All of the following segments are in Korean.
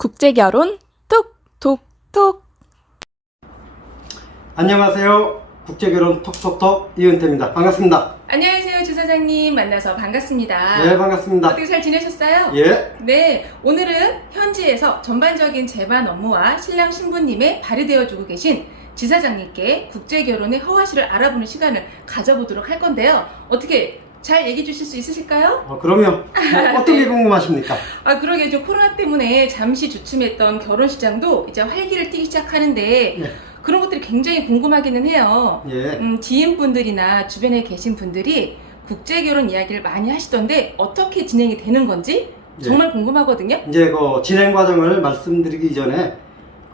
국제결혼 톡톡톡. 안녕하세요. 국제결혼 톡톡톡 이은태입니다. 반갑습니다. 안녕하세요, 주사장님. 만나서 반갑습니다. 네, 반갑습니다. 어떻게 잘 지내셨어요? 예. 네, 오늘은 현지에서 전반적인 재반 업무와 신랑 신부님의 발휘되어주고 계신 지사장님께 국제결혼의 허와시를 알아보는 시간을 가져보도록 할 건데요. 어떻게 잘 얘기해 주실 수 있으실까요? 그러면 어떤 게 궁금하십니까? 그러게 좀 코로나 때문에 잠시 주춤했던 결혼 시장도 이제 활기를 띠기 시작하는데 예. 그런 것들이 굉장히 궁금하기는 해요. 예. 지인분들이나 주변에 계신 분들이 국제결혼 이야기를 많이 하시던데 어떻게 진행이 되는 건지 정말 궁금하거든요. 이제 그 진행 과정을 말씀드리기 전에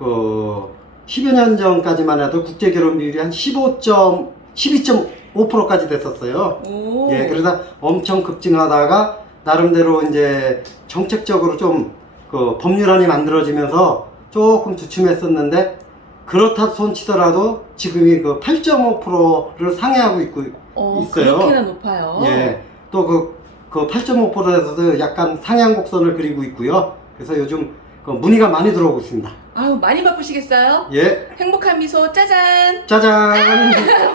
10여 년 전까지만 해도 국제결혼 비율이 한 12.5%까지 됐었어요. 오. 예, 그러다 엄청 급증하다가 나름대로 이제 정책적으로 좀 법률안이 만들어지면서 조금 주춤했었는데 그렇다 손치더라도 지금이 8.5%를 상회하고 있어요. 그렇게나 높아요. 예, 또 8.5%에서도 약간 상향 곡선을 그리고 있고요. 그래서 요즘 문의가 많이 들어오고 있습니다. 아유, 많이 바쁘시겠어요? 예, 행복한 미소 짜잔! 짜잔!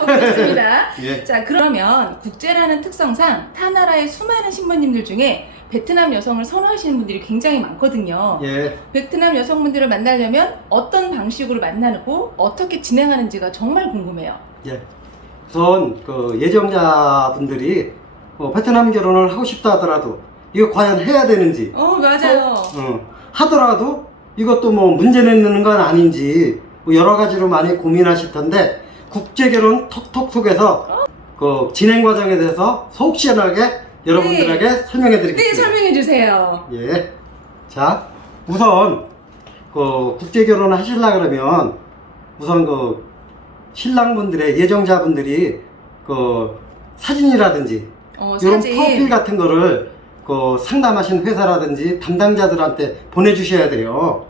좋습니다. 예, 자, 그러면 국제라는 특성상 타 나라의 수많은 신부님들 중에 베트남 여성을 선호하시는 분들이 굉장히 많거든요. 예. 베트남 여성분들을 만나려면 어떤 방식으로 만나고 어떻게 진행하는지가 정말 궁금해요. 예. 우선 예정자분들이 베트남 결혼을 하고 싶다 하더라도 이거 과연 해야 되는지 맞아요. 하더라도 이것도 문제 내는 건 아닌지 여러 가지로 많이 고민하실 텐데 국제결혼 톡톡 속에서 진행 과정에 대해서 속 시원하게 여러분들에게 설명해 드리겠습니다. 네, 설명해 주세요. 예. 자, 우선 국제결혼을 하시려고 그러면 우선 신랑분들의 예정자분들이 사진이라든지 이런 사진. 프로필 같은 거를 상담하신 회사라든지 담당자들한테 보내주셔야 돼요.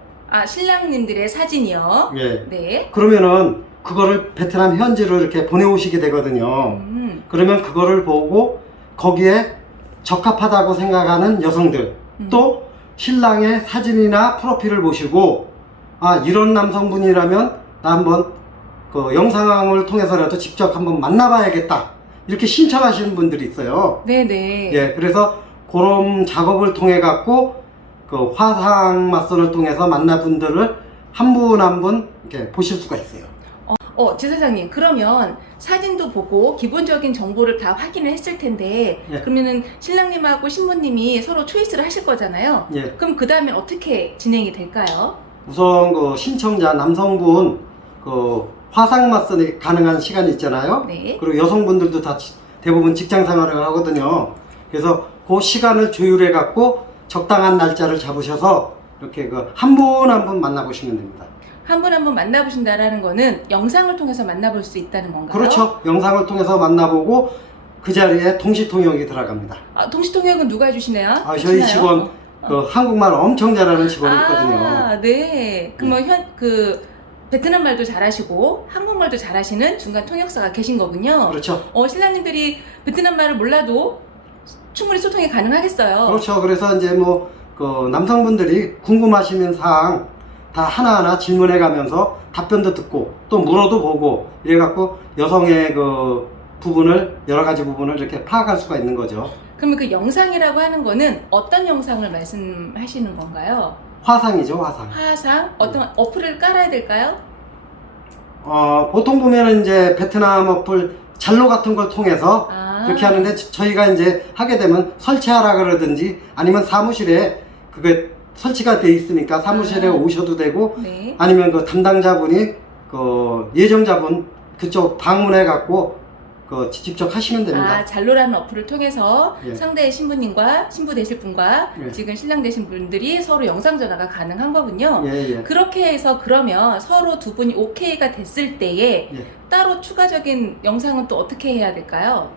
신랑님들의 사진이요. 예. 네. 그러면은 그거를 베트남 현지로 이렇게 보내오시게 되거든요. 그러면 그거를 보고 거기에 적합하다고 생각하는 여성들 또 신랑의 사진이나 프로필을 보시고 이런 남성분이라면 나 한번 영상을 통해서라도 직접 한번 만나봐야겠다 이렇게 신청하시는 분들이 있어요. 네네. 예, 그래서 그런 작업을 통해 갖고 화상 맞선을 통해서 만나 분들을 한 분 한 분 이렇게 보실 수가 있어요. 지사장님, 그러면 사진도 보고 기본적인 정보를 다 확인을 했을 텐데 예. 그러면은 신랑님하고 신부님이 서로 초이스를 하실 거잖아요. 예. 그럼 그 다음에 어떻게 진행이 될까요? 우선 신청자 남성분 화상 맞선이 가능한 시간이 있잖아요. 네. 그리고 여성분들도 다 대부분 직장 생활을 하거든요. 그래서 그 시간을 조율해 갖고 적당한 날짜를 잡으셔서 이렇게 한 분 한 분 만나보시면 됩니다. 한 분 한 분 만나보신다라는 거는 영상을 통해서 만나볼 수 있다는 건가요? 그렇죠. 영상을 통해서 만나보고 그 자리에 동시통역이 들어갑니다. 동시통역은 누가 해주시나요? 저희 해주시나요? 직원 한국말 엄청 잘하는 직원이 있거든요. 네. 그럼 베트남 말도 잘하시고 한국말도 잘하시는 중간 통역사가 계신 거군요. 그렇죠. 신랑님들이 베트남 말을 몰라도 충분히 소통이 가능하겠어요. 그렇죠. 그래서 이제 남성분들이 궁금하시는 사항 다 하나하나 질문해 가면서 답변도 듣고 또 물어도 보고 이래 갖고 여성의 부분을 여러 가지 부분을 이렇게 파악할 수가 있는 거죠. 그러면 그 영상이라고 하는 거는 어떤 영상을 말씀하시는 건가요? 화상이죠, 화상. 화상? 어떤 어플을 깔아야 될까요? 보통 보면은 이제 베트남 어플 잘로 같은 걸 통해서 그렇게 하는데 저희가 이제 하게 되면 설치하라 그러든지 아니면 사무실에 그게 설치가 돼 있으니까 사무실에 오셔도 되고 네. 아니면 담당자분이 예정자분 그쪽 방문해 갖고 직접 하시면 됩니다. 잘로라는 어플을 통해서 예. 상대의 신부님과 신부 되실 분과 예. 지금 신랑 되신 분들이 서로 영상 전화가 가능한 거군요. 예. 그렇게 해서 그러면 서로 두 분이 오케이가 됐을 때에 예. 따로 추가적인 영상은 또 어떻게 해야 될까요?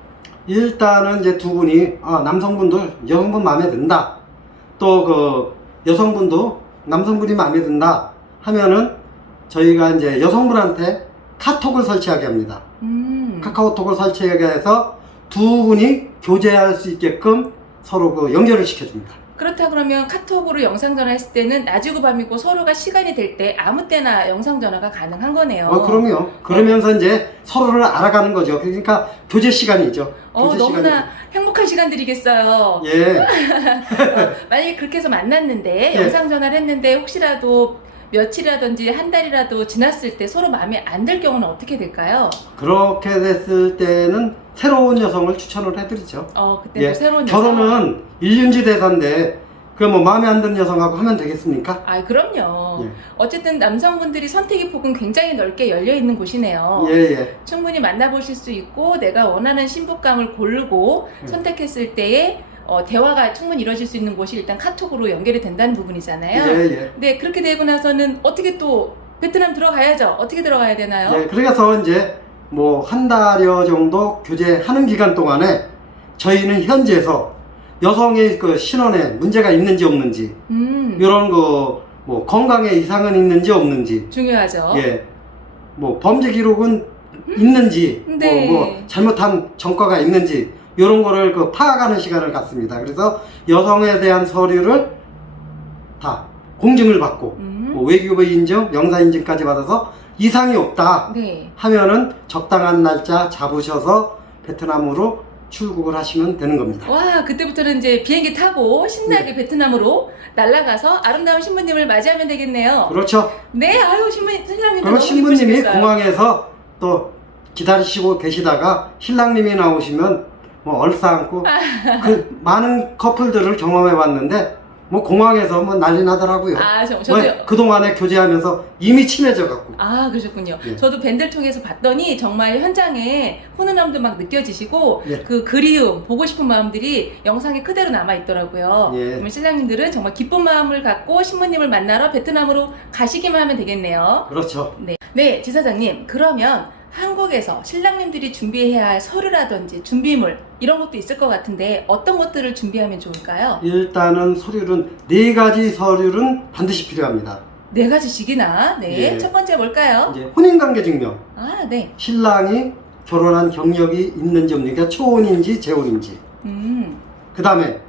일단은 이제 두 분이 남성분들 여성분 마음에 든다 또 여성분도 남성분이 마음에 든다 하면은 저희가 이제 여성분한테 카톡을 설치하게 합니다. 카카오톡을 설치하게 해서 두 분이 교제할 수 있게끔 서로 연결을 시켜줍니다. 그렇다 그러면 카톡으로 영상 전화했을 때는 낮이고 밤이고 서로가 시간이 될 때 아무 때나 영상 전화가 가능한 거네요. 그럼요. 그러면서 이제 서로를 알아가는 거죠. 그러니까 교제 시간이죠. 교제 너무나 시간이죠. 행복한 시간들이겠어요. 예. 만약에 그렇게 해서 만났는데 예. 영상 전화를 했는데 혹시라도 며칠이라든지 한 달이라도 지났을 때 서로 마음에 안 들 경우는 어떻게 될까요? 그렇게 됐을 때는 새로운 여성을 추천을 해드리죠. 그때도 예. 새로운 여성. 결혼은 일륜지 대사인데 그 뭐 마음에 안 드는 여성하고 하면 되겠습니까? 그럼요. 예. 어쨌든 남성분들이 선택의 폭은 굉장히 넓게 열려 있는 곳이네요. 예. 충분히 만나보실 수 있고 내가 원하는 신부감을 고르고 선택했을 때에 대화가 충분히 이루어질 수 있는 곳이 일단 카톡으로 연결이 된다는 부분이잖아요. 예. 네, 그렇게 되고 나서는 어떻게 또 베트남 들어가야죠? 어떻게 들어가야 되나요? 예. 그래서 이제 뭐 한 달여 정도 교제하는 기간 동안에 저희는 현지에서 여성의 그 신원에 문제가 있는지 없는지 이런 거 뭐 건강에 이상은 있는지 없는지 중요하죠. 예. 뭐 범죄 기록은 있는지 네. 뭐 잘못한 전과가 있는지 이런 거를 그 파악하는 시간을 갖습니다. 그래서 여성에 대한 서류를 다 공증을 받고 뭐 외교부 인증, 영사 인증까지 받아서 이상이 없다 네. 하면은 적당한 날짜 잡으셔서 베트남으로 출국을 하시면 되는 겁니다. 와, 그때부터는 이제 비행기 타고 신나게 베트남으로 날아가서 아름다운 신부님을 맞이하면 되겠네요. 그렇죠. 네, 아유, 신랑님 그럼 신부님이 공항에서 또 기다리시고 계시다가 신랑님이 나오시면 뭐 얼싸안고 그 많은 커플들을 경험해 봤는데 뭐 공항에서 뭐 난리 나더라고요. 저도 그동안에 교제하면서 이미 친해져 갖고. 그러셨군요. 예. 저도 밴드를 통해서 봤더니 정말 현장에 훈훈함도 막 느껴지시고 예. 그 그리움, 보고 싶은 마음들이 영상에 그대로 남아 있더라고요. 예. 그러면 신랑님들은 정말 기쁜 마음을 갖고 신부님을 만나러 베트남으로 가시기만 하면 되겠네요. 그렇죠. 네, 지사장님. 그러면 한국에서 신랑님들이 준비해야 할 서류라든지 준비물 이런 것도 있을 것 같은데 어떤 것들을 준비하면 좋을까요? 일단은 서류는 4가지 서류는 반드시 필요합니다. 4가지씩이나. 네. 예. 첫 번째 뭘까요? 이제 혼인관계 증명. 네. 신랑이 결혼한 경력이 있는지 없는지, 그러니까 초혼인지 재혼인지. 그 다음에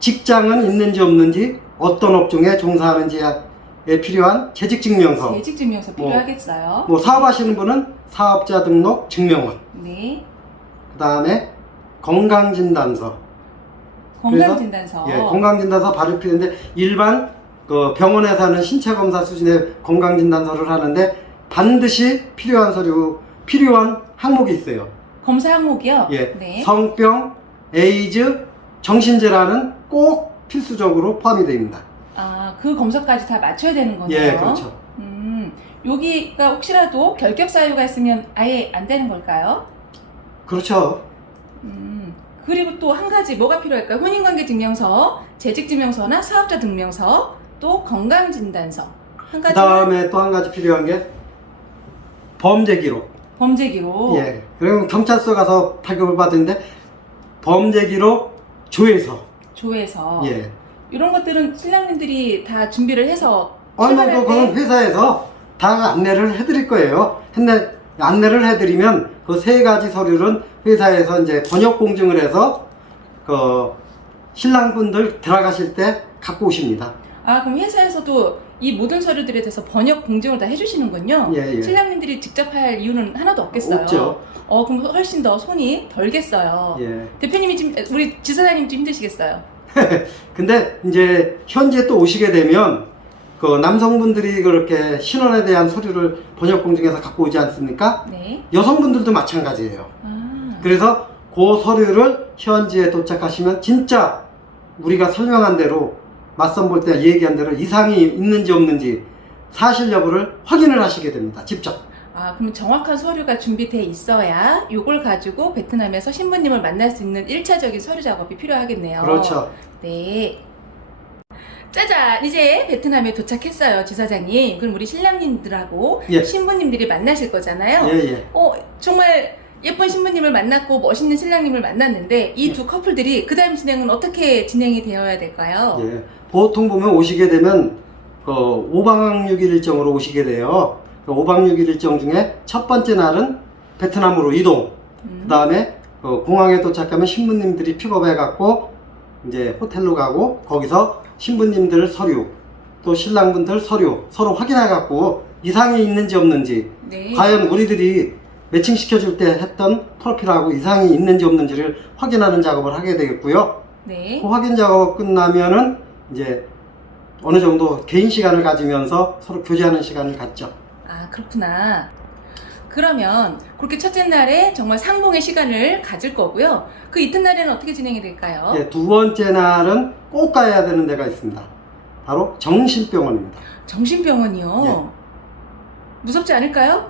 직장은 있는지 없는지, 어떤 업종에 종사하는지에 필요한 재직증명서. 재직증명서 필요하겠어요. 뭐 사업하시는 분은 사업자 등록 증명원. 네. 그 다음에 건강진단서. 건강진단서. 예, 건강진단서 발급 필요한데 일반 그 병원에서 하는 신체검사 수준의 건강진단서를 하는데 반드시 필요한 필요한 항목이 있어요. 검사 항목이요? 예, 네. 성병, 에이즈, 정신질환은 꼭 필수적으로 포함이 됩니다. 그 검사까지 다 맞춰야 되는 거네요. 예, 그렇죠. 여기가 혹시라도 결격 사유가 있으면 아예 안 되는 걸까요? 그렇죠. 그리고 또 한 가지 뭐가 필요할까요? 혼인관계 증명서, 재직증명서나 사업자 증명서, 또 건강진단서. 한 그 가지. 다음에 또 한 가지 필요한 게 범죄 기록. 범죄 기록. 예. 그리고 경찰서 가서 발급을 받는데 범죄 기록 조회서. 조회서. 예. 이런 것들은 신랑님들이 다 준비를 해서 얼마도 출발할 그건 때 회사에서 다 안내를 해드릴 거예요. 근데 안내를 해드리면 그 3가지 서류는 회사에서 이제 번역 공증을 해서 그 신랑분들 들어가실 때 갖고 오십니다. 그럼 회사에서도 이 모든 서류들에 대해서 번역 공증을 다 해주시는군요. 예. 신랑님들이 직접 할 이유는 하나도 없겠어요. 없죠. 그럼 훨씬 더 손이 덜겠어요. 예. 대표님이 지금 우리 지사장님 좀 힘드시겠어요. 근데 이제 현지에 또 오시게 되면 그 남성분들이 그렇게 신원에 대한 서류를 번역 공증해서 갖고 오지 않습니까? 네. 여성분들도 마찬가지예요. 그래서 그 서류를 현지에 도착하시면 진짜 우리가 설명한 대로 맞선 볼 때 얘기한 대로 이상이 있는지 없는지 사실 여부를 확인을 하시게 됩니다. 직접. 그럼 정확한 서류가 준비돼 있어야 이걸 가지고 베트남에서 신부님을 만날 수 있는 1차적인 서류 작업이 필요하겠네요. 그렇죠. 네. 짜잔! 이제 베트남에 도착했어요, 지사장님. 그럼 우리 신랑님들하고 예. 신부님들이 만나실 거잖아요. 예. 정말 예쁜 신부님을 만났고 멋있는 신랑님을 만났는데 이 두 커플들이 그 다음 진행은 어떻게 진행이 되어야 될까요? 예. 보통 보면 오시게 되면 5박 6일 일정으로 오시게 돼요. 5박 6일 일정 중에 첫 번째 날은 베트남으로 이동. 그 다음에 공항에 도착하면 신부님들이 픽업해 갖고 이제 호텔로 가고 거기서 신부님들 서류 또 신랑분들 서류 서로 확인해 갖고 이상이 있는지 없는지 네. 과연 우리들이 매칭 시켜줄 때 했던 프로필하고 이상이 있는지 없는지를 확인하는 작업을 하게 되겠고요. 네. 그 확인 작업 끝나면은 이제 어느 정도 개인 시간을 가지면서 서로 교제하는 시간을 갖죠. 아, 그렇구나. 그러면 그렇게 첫째 날에 정말 상봉의 시간을 가질 거고요. 그 이튿날에는 어떻게 진행이 될까요? 예, 두 번째 날은 꼭 가야 되는 데가 있습니다. 바로 정신병원입니다. 정신병원이요. 예. 무섭지 않을까요?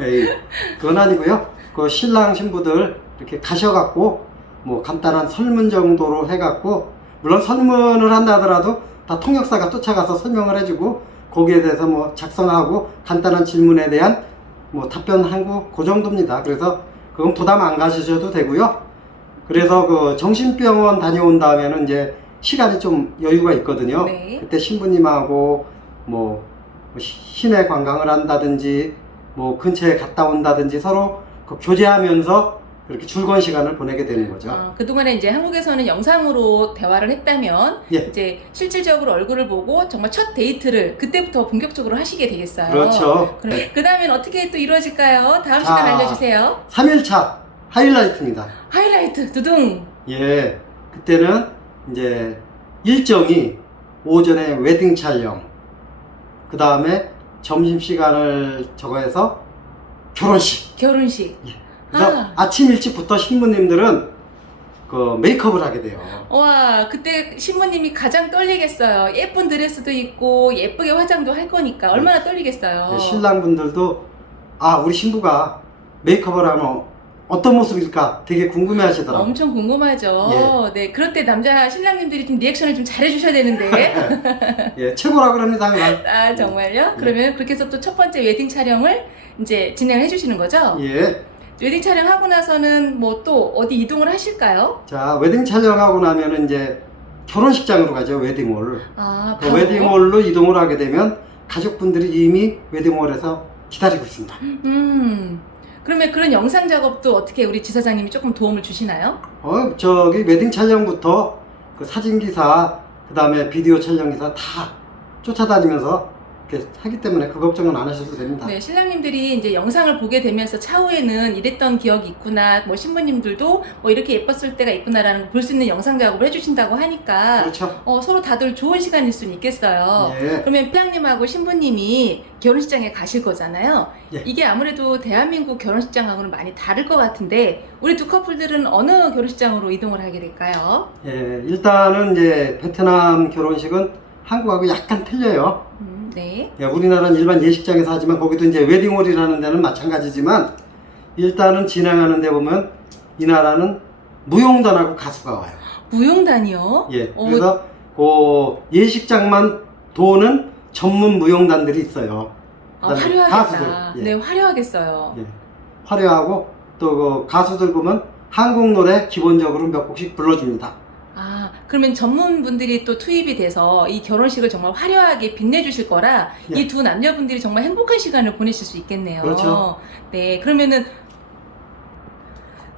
예, 그건 아니고요. 그 신랑 신부들 이렇게 가셔갖고 뭐 간단한 설문 정도로 해갖고 물론 설문을 한다 하더라도 다 통역사가 쫓아가서 설명을 해주고 거기에 대해서 뭐 작성하고 간단한 질문에 대한 뭐 답변하고 그 정도입니다. 그래서 그건 부담 안 가지셔도 되고요. 그래서 그 정신병원 다녀온 다음에는 이제 시간이 좀 여유가 있거든요. 네. 그때 신부님하고 뭐 시내 관광을 한다든지 뭐 근처에 갔다 온다든지 서로 그 교제하면서 그렇게 즐거운 시간을 보내게 되는 거죠. 그동안에 이제 한국에서는 영상으로 대화를 했다면 예. 이제 실질적으로 얼굴을 보고 정말 첫 데이트를 그때부터 본격적으로 하시게 되겠어요. 그렇죠. 그럼 그 다음엔 어떻게 또 이루어질까요? 다음 자. 시간 알려주세요. 3일차 하이라이트입니다. 하이라이트 두둥. 예. 그때는 이제 일정이 오전에 웨딩 촬영, 그 다음에 점심시간을 저거 해서 결혼식. 결혼식. 그래서 아침 일찍부터 신부님들은 그 메이크업을 하게 돼요. 와, 그때 신부님이 가장 떨리겠어요. 예쁜 드레스도 입고 예쁘게 화장도 할 거니까 얼마나 떨리겠어요. 네, 신랑분들도 아 우리 신부가 메이크업을 하면 어떤 모습일까 되게 궁금해 하시더라고요. 엄청 궁금하죠. 네, 그럴 때 남자 신랑님들이 좀 리액션을 좀 잘해주셔야 되는데. 예, 최고라 그럽니다. 항상. 아, 정말요? 그러면 그렇게 해서 또 첫 번째 웨딩 촬영을 이제 진행을 해주시는 거죠? 예. 웨딩 촬영하고 나서는 뭐 또 어디 이동을 하실까요? 자, 웨딩 촬영하고 나면은 이제 결혼식장으로 가죠. 웨딩홀. 아, 그 바로? 웨딩홀로 이동을 하게 되면 가족분들이 이미 웨딩홀에서 기다리고 있습니다. 그러면 그런 영상 작업도 어떻게 우리 지사장님이 조금 도움을 주시나요? 저기 웨딩 촬영부터 그 사진기사, 그 다음에 비디오 촬영기사 다 쫓아다니면서 이렇게 하기 때문에 그 걱정은 안 하셔도 됩니다. 네, 신랑님들이 이제 영상을 보게 되면서 차후에는 이랬던 기억이 있구나, 뭐 신부님들도 뭐 이렇게 예뻤을 때가 있구나라는 걸 볼 수 있는 영상 작업을 해주신다고 하니까 그렇죠. 서로 다들 좋은 시간일 수는 있겠어요. 예. 그러면 신랑님하고 신부님이 결혼식장에 가실 거잖아요. 예. 이게 아무래도 대한민국 결혼식장하고는 많이 다를 것 같은데 우리 두 커플들은 어느 결혼식장으로 이동을 하게 될까요? 예, 일단은 이제 베트남 결혼식은 한국하고 약간 틀려요. 네. 예, 우리나라는 일반 예식장에서 하지만 거기도 이제 웨딩홀이라는 데는 마찬가지지만 일단은 진행하는 데 보면 이 나라는 무용단하고 가수가 와요. 무용단이요? 예, 그래서 그 예식장만 도는 전문 무용단들이 있어요. 그다음에 화려하겠다. 가수들, 예. 네, 화려하겠어요. 예, 화려하고 또 그 가수들 보면 한국 노래 기본적으로 몇 곡씩 불러줍니다. 아, 그러면 전문분들이 또 투입이 돼서 이 결혼식을 정말 화려하게 빛내주실 거라 예. 이 두 남녀분들이 정말 행복한 시간을 보내실 수 있겠네요. 그렇죠. 네, 그러면은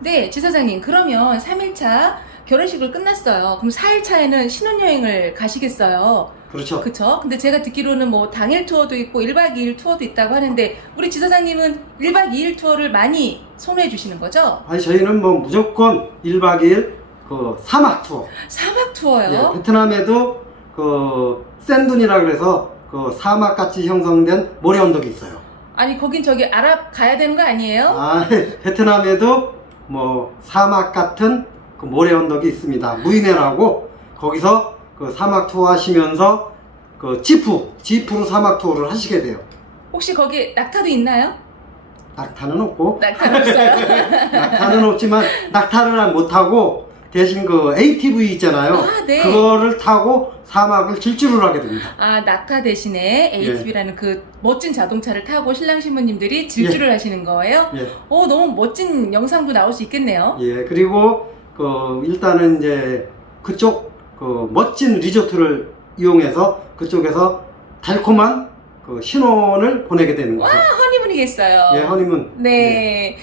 네, 지사장님, 그러면 3일차 결혼식을 끝났어요. 그럼 4일차에는 신혼여행을 가시겠어요? 그렇죠. 그쵸? 근데 제가 듣기로는 뭐 당일 투어도 있고 1박 2일 투어도 있다고 하는데 우리 지사장님은 1박 2일 투어를 많이 선호해 주시는 거죠? 아니 저희는 뭐 무조건 1박 2일 그 사막 투어. 사막 투어요? 예, 베트남에도 그 샌둔이라 그래서 그 사막 같이 형성된 모래 언덕이 있어요. 아니 거긴 저기 아랍 가야 되는 거 아니에요? 아, 베트남에도 뭐 사막 같은 그 모래 언덕이 있습니다. 무이네라고 거기서 그 사막 투어 하시면서 그 지프로 사막 투어를 하시게 돼요. 혹시 거기 낙타도 있나요? 낙타는 없고 낙타는 없어요? 낙타는 없지만 낙타를 못 타고 대신 그 ATV 있잖아요. 아, 네. 그거를 타고 사막을 질주를 하게 됩니다. 아, 낙타 대신에 ATV라는 그 멋진 자동차를 타고 신랑 신부님들이 질주를 하시는 거예요? 예. 너무 멋진 영상도 나올 수 있겠네요. 예, 그리고 그 일단은 이제 그쪽 그 멋진 리조트를 이용해서 그쪽에서 달콤한 그 신혼을 보내게 되는 와, 거죠. 허니문이겠어요. 예, 허니문. 네.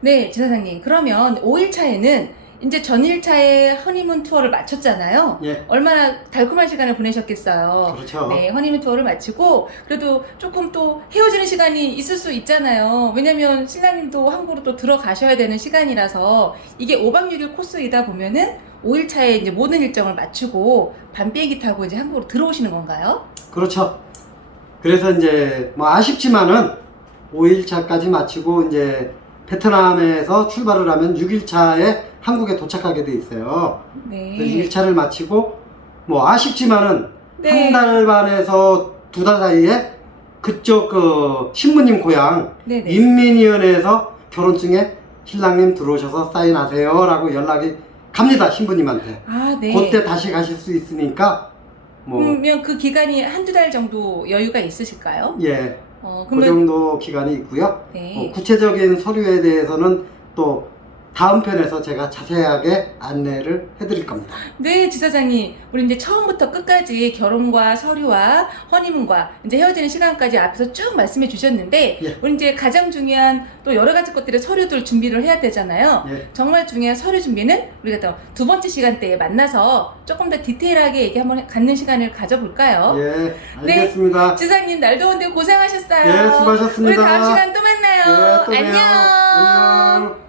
네, 지사장님. 그러면 5일차에는 이제 전일차에 허니문 투어를 마쳤잖아요. 예, 얼마나 달콤한 시간을 보내셨겠어요. 그렇죠. 네, 허니문 투어를 마치고 그래도 조금 또 헤어지는 시간이 있을 수 있잖아요. 왜냐면 신랑님도 한국으로 또 들어가셔야 되는 시간이라서 이게 5박 6일 코스이다 보면은 5일차에 이제 모든 일정을 마치고 밤 비행기 타고 이제 한국으로 들어오시는 건가요? 그렇죠. 그래서 이제 뭐 아쉽지만은 5일차까지 마치고 이제 베트남에서 출발을 하면 6일차에 한국에 도착하게 돼 있어요. 네. 6일차를 마치고 뭐 아쉽지만은 네. 한 달 반에서 2달 사이에 그쪽 그 신부님 고향 네네. 인민위원회에서 결혼증에 신랑님 들어오셔서 사인하세요라고 연락이 갑니다, 신부님한테. 아, 네. 그때 다시 가실 수 있으니까 뭐 그러면 그 기간이 한두 달 정도 여유가 있으실까요? 예, 그 그러면 정도 기간이 있고요. 네. 구체적인 서류에 대해서는 또 다음 편에서 제가 자세하게 안내를 해드릴 겁니다. 네, 지사장님. 우리 이제 처음부터 끝까지 결혼과 서류와 허니문과 이제 헤어지는 시간까지 앞에서 쭉 말씀해 주셨는데, 예. 우리 이제 가장 중요한 또 여러 가지 것들의 서류들 준비를 해야 되잖아요. 예, 정말 중요한 서류 준비는 우리가 또 두 번째 시간대에 만나서 조금 더 디테일하게 얘기 한번 갖는 시간을 가져볼까요? 예, 알겠습니다. 지사장님, 날 더운데 고생하셨어요. 예, 수고하셨습니다. 우리 다음 시간 또 만나요. 예, 또 봬요. 안녕. 안녕.